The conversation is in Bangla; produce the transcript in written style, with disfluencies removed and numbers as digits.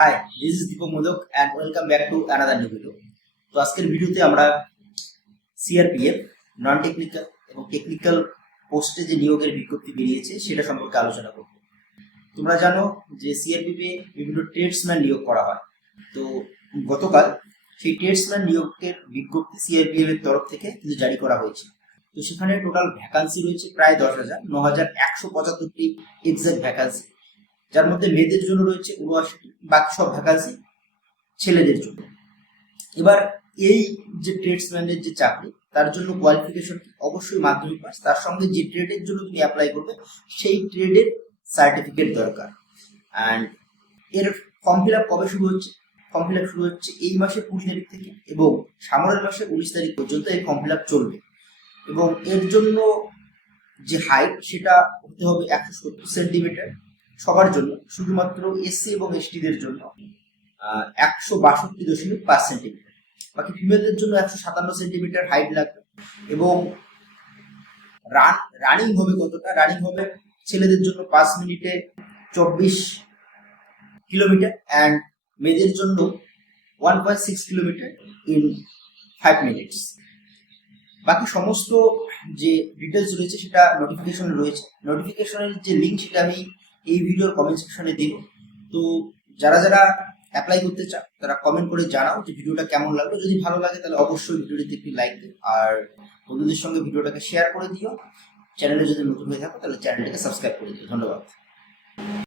High, this is Deepak Modak and welcome back to another new video. তো আজকের ভিডিওতে আমরা সিআরপিএফ নন টেকনিক্যাল এবং টেকনিক্যাল পোস্টে যে নিয়োগের বিজ্ঞপ্তি বেরিয়েছে সেটা সম্পর্কে আলোচনা করব। তোমরা জানো যে সিআরপিএফে বিভিন্ন ট্রেডসম্যান নিয়োগ করা হয়। তো গতকাল সেই ট্রেডসম্যান নিয়োগের বিজ্ঞপ্তি সিআরপিএফ এর তরফ থেকে কিন্তু জারি করা হয়েছে। তো সেখানে টোটাল ভ্যাকান্সি রয়েছে প্রায় 10,000 9,175টি এক্সাক্ট ভ্যাকান্সি, যার মধ্যে মেয়েদের জন্য রয়েছে 79টি, বাকি সব ভ্যাকান্সি ছেলেদের জন্য। এবার এই যে ট্রেডসম্যানের যে চাকরি, তার জন্য কোয়ালিফিকেশন অবশ্যই মাধ্যমিক পাস, তার সঙ্গে যে ট্রেডের জন্য তুমি অ্যাপ্লাই করবে সেই ট্রেডের সার্টিফিকেট দরকার। অ্যান্ড এর ফর্ম ফিল আপ কবে শুরু হচ্ছে? ফর্ম ফিল আপ শুরু হচ্ছে এই মাসের 20 তারিখ থেকে এবং সামনের মাসের 19 তারিখ পর্যন্ত এই ফর্ম ফিল আপ চলবে। এবং এর জন্য যে হাইট সেটা হতে হবে 170 সেন্টিমিটার সবার জন্য, শুধুমাত্র এসসি এবং এসটিদের জন্য 162.5 সেন্টিমিটার, বাকি ফিমেলদের জন্য 157 সেন্টিমিটার হাইট লাগবে। এবং রানিং হবে কতটা? রানিং হবে ছেলেদের জন্য 5 মিনিটে 24 কিলোমিটার অ্যান্ড মেয়েদের জন্য 1.6 কিলোমিটার ইন 5 মিনিটস। বাকি সমস্ত যে ডিটেলস রয়েছে সেটা নোটিফিকেশনে রয়েছে। নোটিফিকেশনের যে লিঙ্ক সেটা আমি এই ভিডিওর কমেন্ট সেকশনে দেব। তো যারা যারা অ্যাপ্লাই করতে চাও তারা কমেন্ট করে জানাও যে ভিডিওটা কেমন লাগলো। যদি ভালো লাগে তাহলে অবশ্যই ভিডিওটিতে একটি লাইক দিও আর বন্ধুদের সঙ্গে ভিডিওটাকে শেয়ার করে দিও। চ্যানেলে যদি নতুন হয়ে থাকো তাহলে চ্যানেলটাকে সাবস্ক্রাইব করে দিও। ধন্যবাদ।